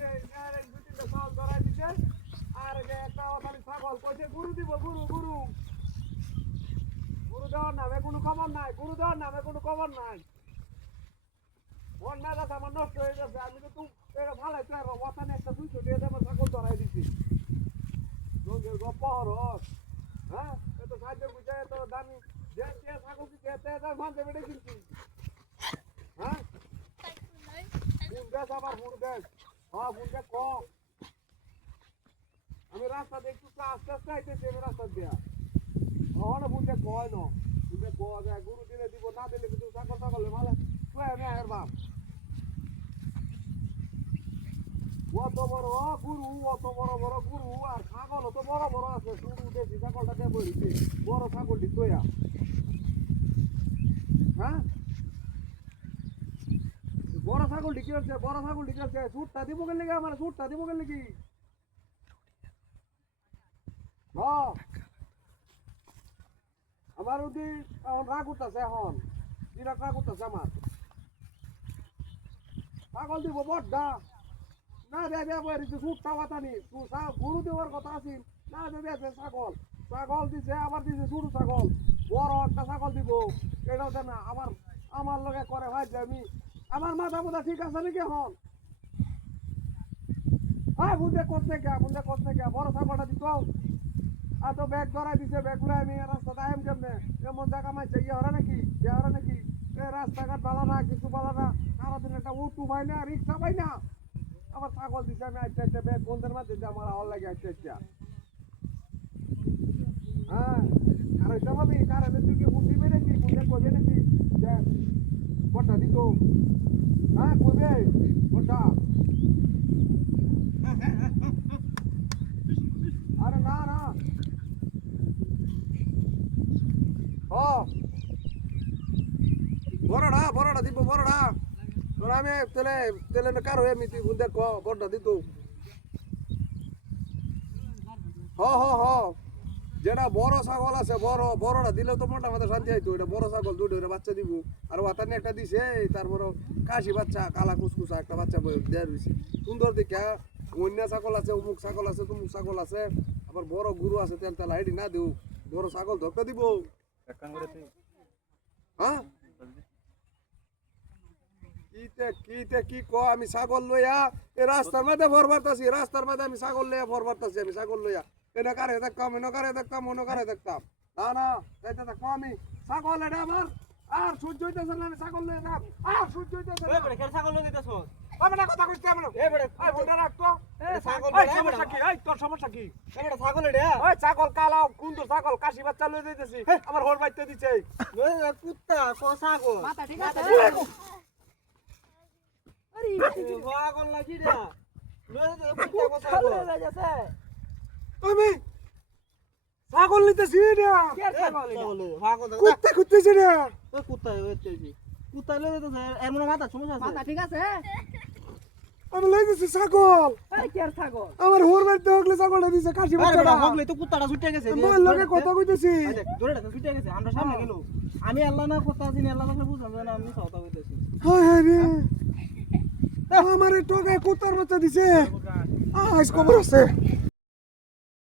দিছে আর এক দুই তিনটা ছাগল ধরাই দিছে আর একটা খালি ছাগল কইছে গরু দিব গরু গরু গরু দেওয়ার নামে কোনো খবর নাই গরু দেওয়ার নামে কোনো খবর নাই ওর মেজাজ আমার নষ্ট হয়ে গেছে আমি তো এটা ভালো তো আর ওখানে একটা 200 দিয়ে আমার ছাগল ধরাই দিছি রঙের গপ্প হরস হ্যাঁ এত সাহায্য বুঝে এত দামি যে ছাগল দিচ্ছে এত মানতে বেড়ে কিনছি হ্যাঁ ফোন দেশ আবার ফোন দেশ হ্যাঁ ফোন দেশ কম আমি রাস্তা দেখছি আস্তে আস্তে আইতেছি আমি রাস্তা দিয়া হ্যাঁ ফোন দেশ কয় না ফোন দেশ কয় যায় গরু দিলে দিব না দিলে কিন্তু ছাগল ছাগলে ভালো তুই আমি আয়ের বাপ অত বড় গরু অত বড় বড় গরু আর ছাগল অত বড় বড় আছে শুরু দেশি ছাগলটা দেবো বড় ছাগলটি তোয়া হ্যাঁ বড় ছাগলটি কি হচ্ছে বড় ছাগলটি কি হচ্ছে সুটটা দিব গেলে কি আমার সুটটা দিব গেলে কি হ্যাঁ আমার যদি এখন রাগ উঠতেছে এখন বিরাট রাগ উঠতেছে আমার ছাগল দিব বড়টা না দেবে সুটটা কথা নি গরু দেওয়ার কথা আছে না দেবে ছাগল ছাগল দিছে আবার দিছে ছোট ছাগল বড় একটা ছাগল দিব এটাও দেয় না আবার আমার লগে করে ভাই যে আমি আমার মাথা মোথা ঠিক আছে নাকি এখন হ্যাঁ বুঝে করতে গিয়া বড় ছাগলটা দিত আর তো ব্যাগ ধরাই দিছে ব্যাগ গুলো আমি রাস্তাটা আইম কেমনে এমন জায়গা মাইছে ইয়ে হরে নাকি রাস্তাঘাট ভালো না কিছু ভালো না সারাদিন একটা উটু পাই না রিক্সা পাই না আবার ছাগল দিছে আমি একটা ব্যাগ বন্ধের মাঝে আমার হল লাগে একটা হ্যাঁ আর ওইটা ভাবি কারণে তুই কি ফোন দিবে নাকি ফোন করবে নাকি যে কটা দিত হ্যাঁ করবে কটা আরে না না ও বড়টা দিব বড়টা তোর আমি তেলে না কার হয়ে আমি তুই বুঝে কটা দিত হ যেটা বড় ছাগল আছে বড়টা দিলেও তো মোটা মাথা শান্তি হইতো এটা বড় ছাগল দুটো বাচ্চা দিব আর ওখানে একটা দিছে তারপর কাশি বাচ্চা কালা কুসকুসা একটা বাচ্চা দেওয়া রয়েছে সুন্দর দেখা অন্য ছাগল আছে অমুক ছাগল আছে তমুক ছাগল আছে আবার বড় গরু আছে তেল তেল হাইডি না দেও বড় ছাগল ধরতে দিব হ্যাঁ কি ক আমি ছাগল লইয়া এই রাস্তার মধ্যে ভর বাড়তাছি রাস্তার মধ্যে আমি ছাগল লইয়া ভর বাড়তাছি আমি ছাগল লইয়া এটা কারে দেখতাম অন্য কারে দেখতাম না যাইতে থাকতাম আমি ছাগল এটা আমার আর সূর্য হইতেছে না আমি ছাগল লইয়া যাব আর সূর্য হইতেছে ছাগল লইয়া দিতেছ না কথা কইতে আমি এই বড় এই বড় রাখতো ছাগল সমস্যা কি এই তোর সমস্যা কি এটা ছাগল এটা ওই ছাগল কালা কুন্দর ছাগল কাশি বাচ্চা লই যাইতেছি আমার হোর বাইতে দিছে কুত্তা ছাগল মাথা ঠিক আছে আরে ছাগল লাগি রে কুত্তা ছাগল লয়ে যাচ্ছে আমি ছাগল নিতেছি না কে ছাগল ছাগল কুত্তা খুঁজতেছি না ওই কুত্তা হইতেছি কুত্তা লয়ে দিতেছে এর মনে মাথা সমস্যা আছে মাথা ঠিক আছে আমি লইতেছি ছাগল এই কে ছাগল আমার হোর বাইতে হকলে ছাগলটা দিছে কাশি আরে বাচ্চা বেটা হগলে তো কুত্তাটা ছুটে গেছে মোর লগে কথা কইতেছি দৌড়াটা ছুটে গেছে আমরা সামনে গেল আমি আল্লাহ না কথা আছি আল্লাহ না বুঝলাম না আমি কথা কইতেছি হায় হায় রে আমারে টোকায় কুত্তার বাচ্চা দিছে আজ খবর আছে